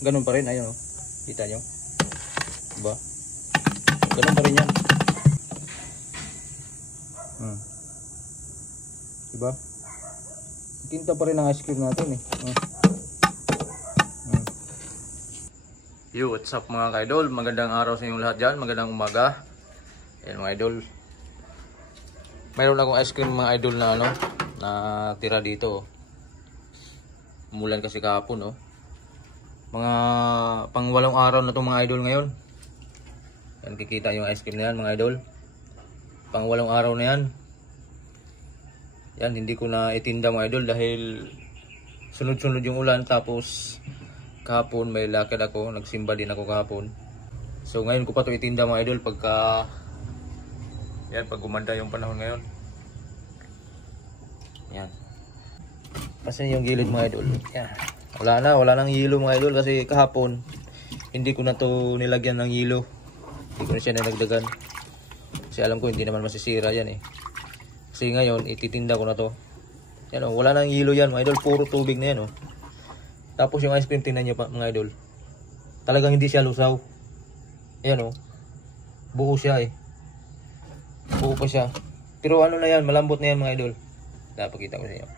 Ganun pa rin, ayun oh. Kita nyo? Diba? Ganun pa rin yan. Diba? Tinta pa rin ang ice cream natin eh. Yo, what's up mga ka-idol? Magandang araw sa inyong lahat dyan. Magandang umaga. Ayan mga idol. Mayroon akong ice cream mga idol na ano, na tira dito. Umulan kasi kahapon oh. Mga pang 8 araw na itong mga idol ngayon. Yan, kikita yung ice cream na yan mga idol. Pang 8 araw na yan. Yan, hindi ko na itinda mga idol dahil sunod-sunod yung ulan. Tapos kahapon may lakad ako, nagsimba din ako kahapon. So ngayon ko pa ito itinda mga idol pagka yan, pag gumanda yung panahon ngayon. Yan. Kasi yung gilid mga idol. Yan. Wala nang hilo mga idol kasi kahapon hindi ko na to nilagyan ng hilo. Hindi ko na siya nilagdagan. Kasi alam ko hindi naman masisira yan eh. Kasi ngayon ititinda ko na to. Yan oh, wala nang hilo yan mga idol, puro tubig na yan oh. Tapos yung ice cream tingnan nyo pa mga idol. Talagang hindi siya lusaw. Yan oh. Buo siya eh. Buo pa siya. Pero ano na yan, malambot na yan mga idol. Napakita ko sa inyo.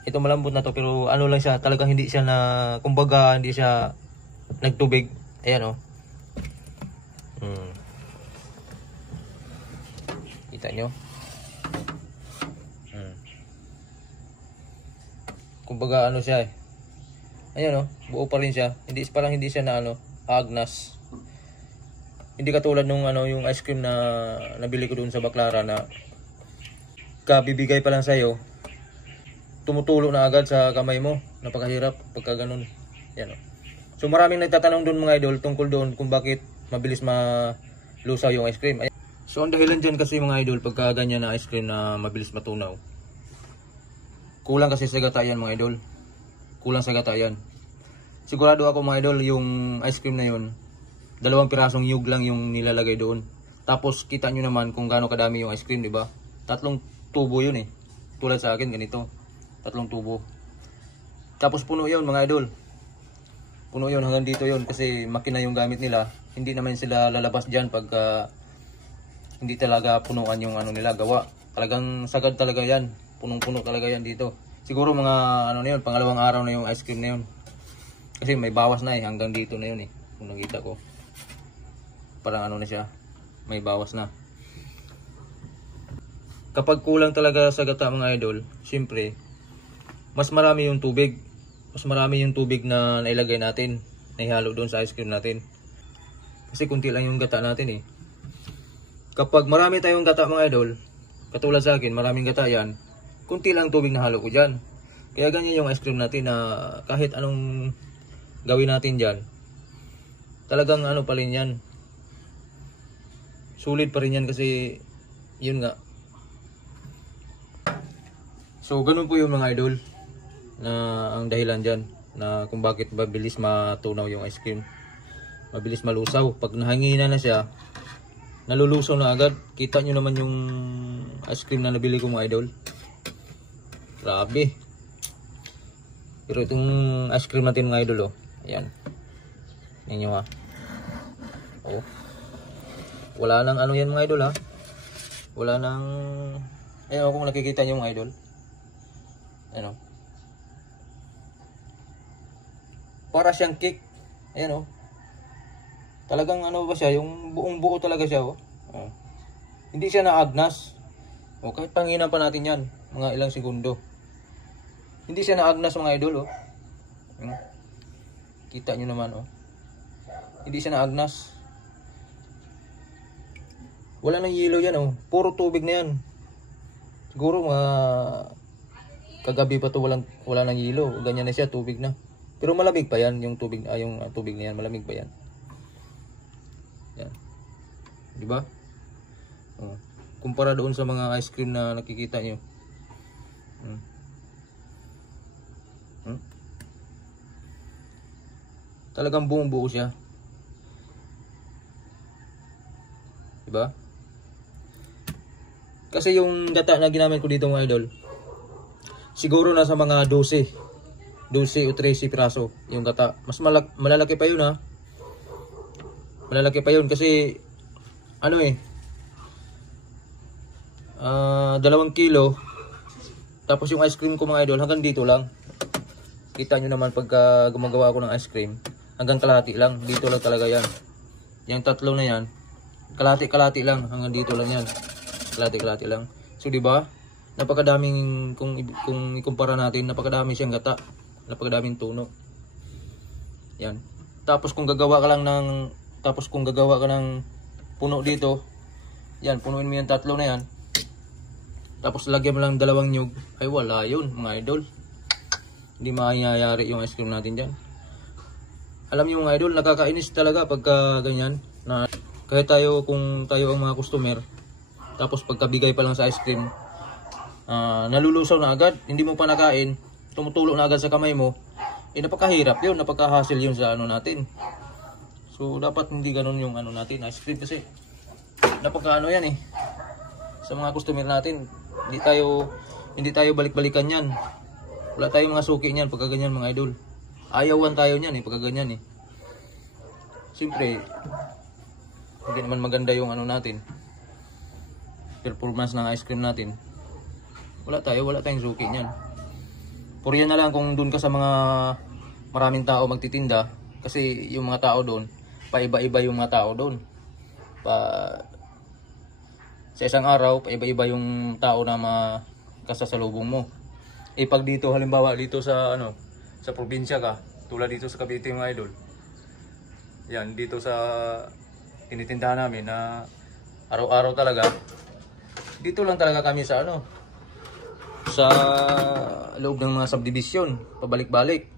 Ito malambot na to pero ano lang siya, talagang hindi siya na, kumbaga hindi siya nagtubig. Ayan oh. Kita nyo? Kumbaga ano siya eh. Ayan oh, buo pa rin siya. Hindi, parang hindi siya na ano, agnas. Hindi katulad nung ano, yung ice cream na nabili ko doon sa Baclara na kabibigay pa lang sa'yo, tumutulo na agad sa kamay mo. Napakahirap pagka ganun. Yan oh. So maraming nagtatanong doon mga idol tungkol doon kung bakit mabilis malusaw yung ice cream. Ayan. So ang dahilan dyan kasi mga idol, pagka ganyan na ice cream na mabilis matunaw, kulang kasi sa gata yan mga idol. Kulang sa gata yan. Sigurado ako mga idol, yung ice cream na yun, 2 pirasong yug lang yung nilalagay doon. Tapos kita nyo naman kung gaano kadami yung ice cream, di ba? 3 tubo yun eh. Tulad sa akin ganito. 3 tubo. Tapos puno yun mga idol. Puno yun hanggang dito yun kasi makina yung gamit nila. Hindi naman sila lalabas dyan pagka hindi talaga punuan yung ano nila gawa. Talagang sagad talaga yan. Punong-puno talaga yan dito. Siguro mga ano na yun, pangalawang araw na yung ice cream na yun. Kasi may bawas na eh, hanggang dito na yun eh. Kung nakita ko. Parang ano na siya, may bawas na. Kapag kulang talaga sa gata mga idol, siyempre, mas marami yung tubig. Mas marami yung tubig na nailagay natin, na ihalo doon sa ice cream natin. Kasi kunti lang yung gata natin eh. Kapag marami tayong gata mga idol, katulad sa akin, maraming gata yan, kunti lang tubig na halo ko dyan. Kaya ganyan yung ice cream natin na kahit anong gawin natin dyan, talagang ano pa rin yan. Sulit pa rin yan kasi yun nga. So ganun po yung mga idol na ang dahilan dyan na kung bakit mabilis matunaw yung ice cream. Mabilis malusaw. Pag nahangina na siya, nalulusaw na agad. Kita nyo naman yung ice cream na nabili ko mga idol. Grabe. Pero itong ice cream natin mga idol oh. Ayan. Yan nyo ha. Oh. Wala nang ano yan mga idol ha. Wala nang... Ayan kung nakikita nyo mga idol. Ayan o. Para siyang cake. Ayan o. Talagang ano ba siya, yung buong buo talaga siya o. Hindi siya naagnas. O kahit panginan pa natin yan, mga ilang segundo. Hindi siya naagnas mga idol o. Kita nyo naman o. Hindi siya naagnas. Wala nang yelo yan o. Puro tubig na yan. Siguro mga kagabi pa to wala nang yelo. Ganyan na siya, tubig na. Pero malamig pa yan yung tubig na yan, malamig pa yan. Yan. Di ba? Oh. Kumpara doon sa mga ice cream na nakikita niyo. Talagang buong buo siya. Di ba? Kasi yung gata na ginamit ko dito mga idol, siguro nasa mga 12 12 o 13 piraso yung gata. Mas malalaki pa yun ha. Malalaki pa yun kasi ano 2 kilo. Tapos yung ice cream ko mga idol hanggang dito lang. Kita nyo naman pagka gumagawa ako ng ice cream, hanggang kalahati lang. Dito lang talaga yan. Yung tatlo na yan, kalahati lang, hanggang dito lang yan. Kalahati lang. So di ba? Napakadaming, kung ikumpara natin, napakadami siyang gata. Napakadaming tuno. Yan. Tapos kung gagawa ka ng puno dito, yan, punuin mo yung tatlo na yan. Tapos lagyan mo lang 2 nyug, ay wala yun mga idol. Hindi mangyayari yung ice cream natin dyan. Alam niyo mga idol, nakakainis talaga pagka ganyan. Na kahit kung tayo ang mga customer, tapos pagkabigay pa lang sa ice cream, nalulusaw na agad, hindi mo pa nakain, tumutulo na agad sa kamay mo. Napakahirap yun, napakahassle yun sa natin. So dapat hindi ganun yung natin, ice cream kasi napaka yan sa mga customer natin. Hindi tayo balik-balikan yan. Wala tayong mga suki niyan pagka ganyan mga idol. Ayawan tayo niyan pagka ganyan Siyempre, hindi naman maganda yung natin, performance ng ice cream natin. Wala tayong suki niyan. Puriyan na lang kung doon ka sa mga maraming tao magtitinda, kasi yung mga tao doon, paiba-iba yung mga tao doon. Sa isang araw, paiba-iba yung tao na makasasalubong mo. Pag dito, halimbawa dito sa sa probinsya ka, tulad dito sa Cavite mga idol. Yan, dito sa tinitindahan namin na araw-araw talaga. Dito lang talaga kami sa sa loob ng mga subdivision, pabalik-balik.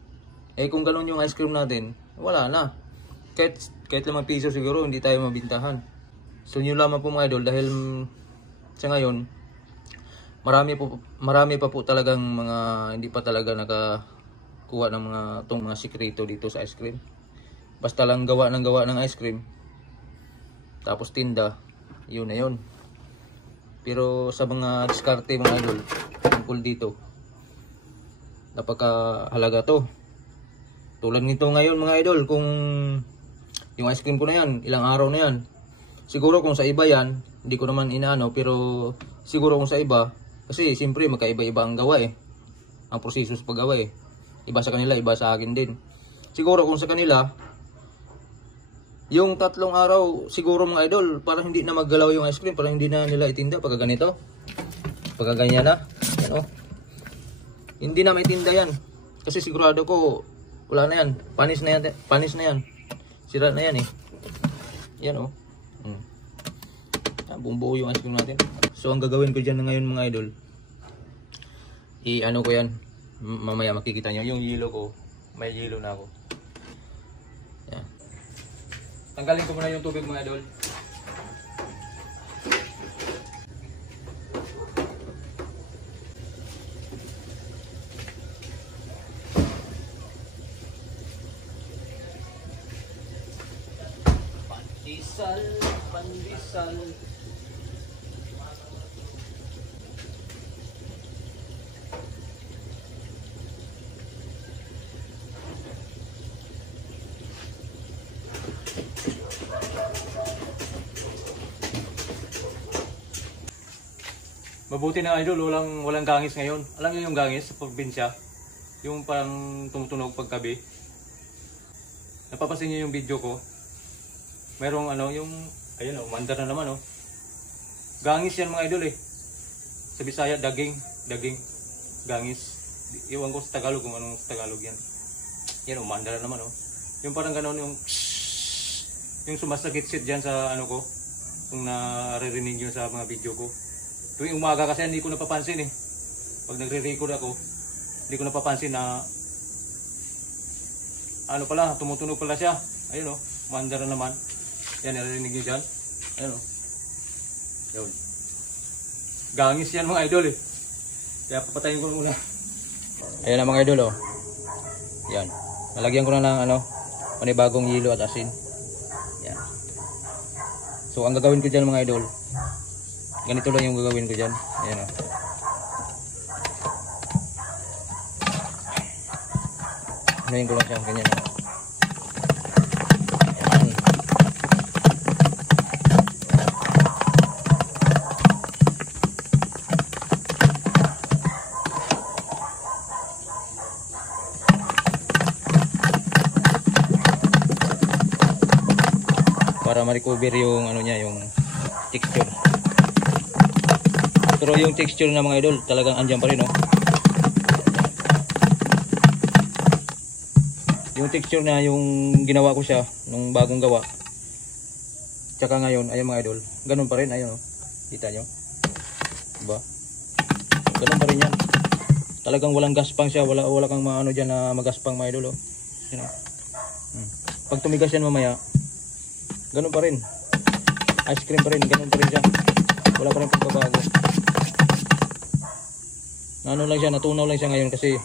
Kung ganun yung ice cream natin, wala na. Kahit 5 piso siguro hindi tayo mabintahan. So yun lamang po mga idol, dahil sa ngayon marami pa po talagang mga hindi pa talaga nakakuha ng mga sikreto dito sa ice cream. Basta lang gawa ng ice cream, tapos tinda, yun na yun. Pero sa mga diskarte mga idol, tungkol dito, napakahalaga to. Tulad nito ngayon mga idol, kung yung ice cream ko na yan, ilang araw na yan. Siguro kung sa iba yan, hindi ko naman pero siguro kung sa iba, kasi siyempre magkaiba-iba ang gawa ang proseso sa paggawa Iba sa kanila, iba sa akin din. Siguro kung sa kanila, yung 3 araw, siguro mga idol, parang hindi na maggalaw yung ice cream, parang hindi na nila itinda pagka ganito. Pagka ganyan na, yan hindi na maitinda yan. Kasi sigurado ko, wala na yan. Panis na yan. Sira na yan Yan Bumbuo yung ice cream natin. So ang gagawin ko dyan ngayon mga idol, ko yan, mamaya makikita nyo yung yelo ko. May yelo na ako. Yan. Tanggalin ko muna yung tubig mga idol. Pandesal. Mabuti na idol, walang gangis ngayon. Alam niyo yung gangis sa probinsya, yung parang tumutunog paggabi. Napapansin niyo yung video ko? Merong yung ayun umandar na naman Gangis yan mga idol Sa Bisaya daging, gangis. Iwan ko sa Tagalog kung anong sa Tagalog yan. Yan umandar na naman Yung parang ganoon yung sumasakit-sit diyan sa ko, kung naririnig niyo sa mga video ko. Tuwing umaga kasi hindi ko napapansin Pag nagre-record ako, hindi ko napapansin na pala, tumutunog pala siya. Ayun umandar na naman. Yan, narinig nyo dyan. Ayun Yun. Gangis yan mga idol Kaya papatayin ko muna. Ayan na mga idol Yan. Nalagyan ko na ng panibagong yelo at asin. Yan. So ang gagawin ko dyan mga idol, ganito lang yung gagawin ko dyan. Ayan Anuhin ko lang siya, ganyan. Ayan. Para ma-recover yung ano niya, yung texture. Pero yung texture na mga idol, talagang andyan pa rin, no? Yung texture na yung ginawa ko siya nung bagong gawa. Tsaka ngayon, ayun mga idol, ganun pa rin, ayun, no? Kita nyo? Diba? Ganun pa rin yan. Talagang walang gaspang siya, wala kang maano dyan na magaspang mga idol, oh. Yun, oh. Pag tumigas yan mamaya, ganun pa rin. Ice cream pa rin, ganun pa rin siya. Wala pa rin pagbabago. Ano lang siya, natunaw lang siya ngayon kasi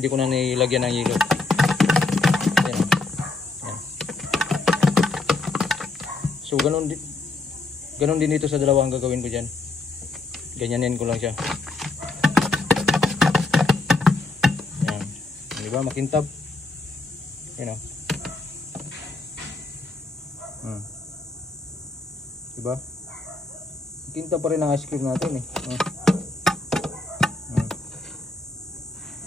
hindi ko na nilagyan ng yelo. Ayan. Ayan. So ganun din dito sa dalawa ang gagawin ko dyan. Ganyanin ko lang siya. Ayan. Diba, makintab. Ayan, o. Diba? Kinta pa rin ang ice cream natin eh.